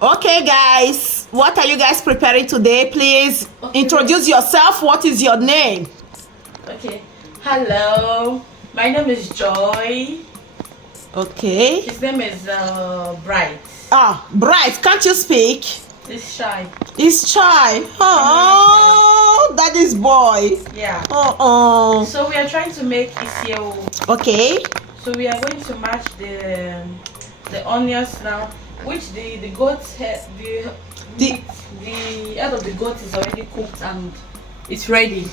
Okay, guys, what are you guys preparing today? Please introduce yourself. What is your name? Okay, hello, my name is Joy. Okay. His name is Bright. Bright, can't you speak? He's shy. He's shy. Oh, that is boy. Yeah. So we are trying to make Ise Ewu. Okay. So we are going to match the onions now, which the goat's head, the head of the goat is already cooked and it's ready.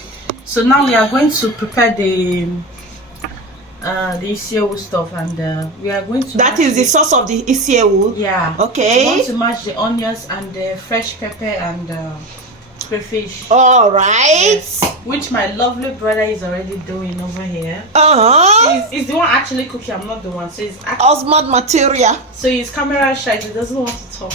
So now we are going to prepare the Ise Ewu stuff, and we are going to. That is the sauce of the Ise Ewu. Yeah. Okay. We want to match the onions and the fresh pepper and crayfish. All right. Yes. Which my lovely brother is already doing over here. He's the one actually cooking. I'm not the one. So he's Osmond material. So he's camera shy. He doesn't want to talk.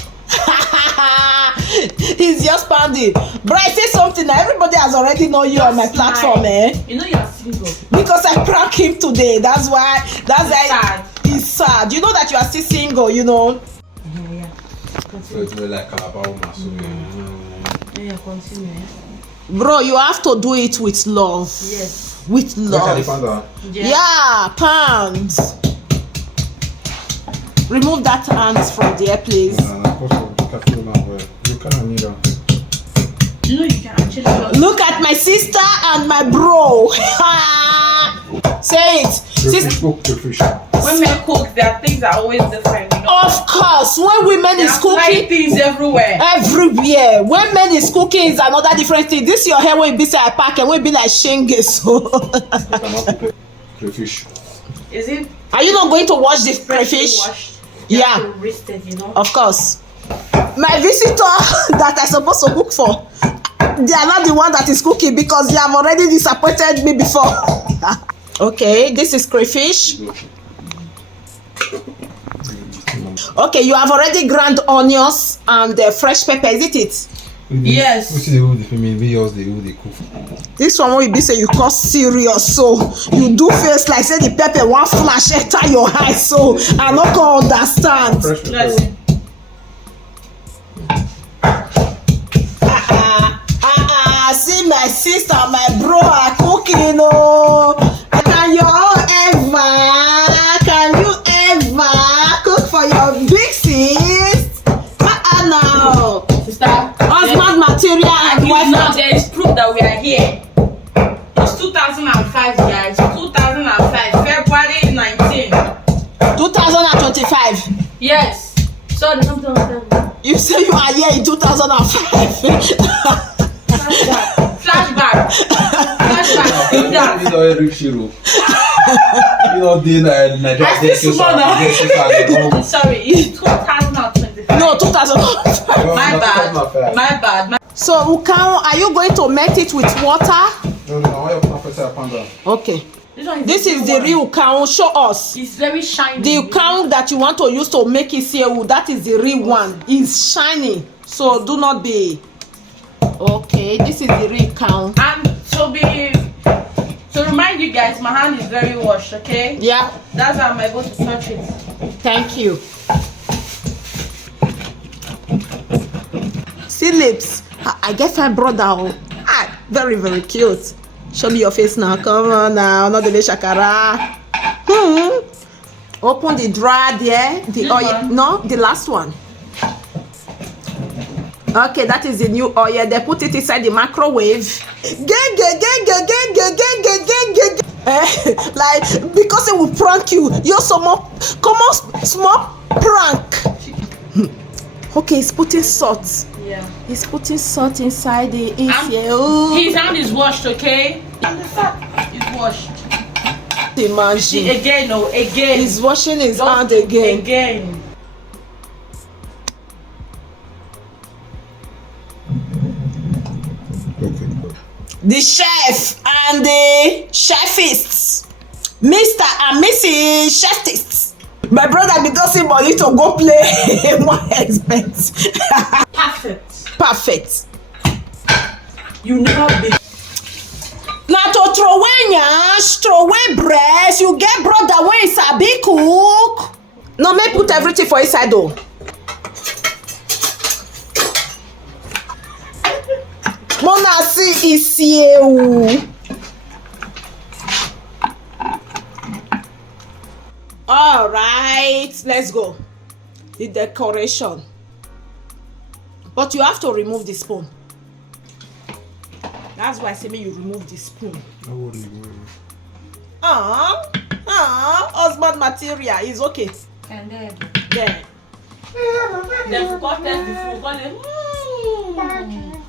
He's just pounding. Bright, say something. Everybody has already known you on my platform, eh? You know you're single. Because I prank him today. That's why. Sad. He's sad. You know that you are still single, you know. Yeah. So it's like Yeah, continue. Bro, you have to do it with love. Yes. With love. Yeah, pounds. Remove that hands from there, please. You know you can actually look at my sister and my bro. Say it. When men cook, there are things that are always different. You know? Of course, when women is cooking, things everywhere. Everywhere. When men is cooking is another different thing. This your hair will be say I pack and will be like shenge. So. Crayfish. Is it? Are you not going to wash the crayfish? Yeah. Roast it, you know? Of course. My visitor that I supposed to cook for, they are not the one that is cooking because they have already disappointed me before. Okay, this is crayfish. Okay, you have already ground onions and fresh pepper, isn't it? Yes. This one will be say you call serious, so you do face like say the pepper one flash enter your eye, so I not gonna understand. See my sister, my bro are cooking. Oh, can you ever cook for your big sis? Now, sister, husband material and wife. Now there is proof that we are here. It's 2005, guys. 2005, February 19. 2025. Yes. So you say you are here in 2005. Flashback. Sorry, it's 2025. No, 2005. My bad. So, are you going to melt it with water? No. Okay. This is the real ukang. Show us. It's very shiny. The ukang that you want to use to make Ise Ewu, that is the real one. It's shiny. So, do not be. Okay, this is the real ukang. And to remind you guys, my hand is very washed, okay? Yeah. That's how I'm able to touch it. Thank you. See lips. I get my brother. Very, very cute. Show me your face now. Come on now. Not the shakara. Open the drawer there. The oil. No, the last one. Okay, that is the new oil. They put it inside the microwave. Like, because it will prank you. You're small prank. Okay, he's putting salt. Yeah. He's putting salt inside the Ise Ewu. His hand is washed, okay? It's washed. Imagine. Again. He's washing his hand again. The chef and the chefists, Mr. and Mrs. Chefists. My brother be doing money to go play more expense. Perfect. You never be. Now to throw away breast, you get brother wey sabi cook. No, make put everything for inside though. Ise Ewu. All right, let's go. The decoration. But you have to remove the spoon. That's why I say me you remove the spoon. No worry. Husband material is okay. And then There. they forgot the food.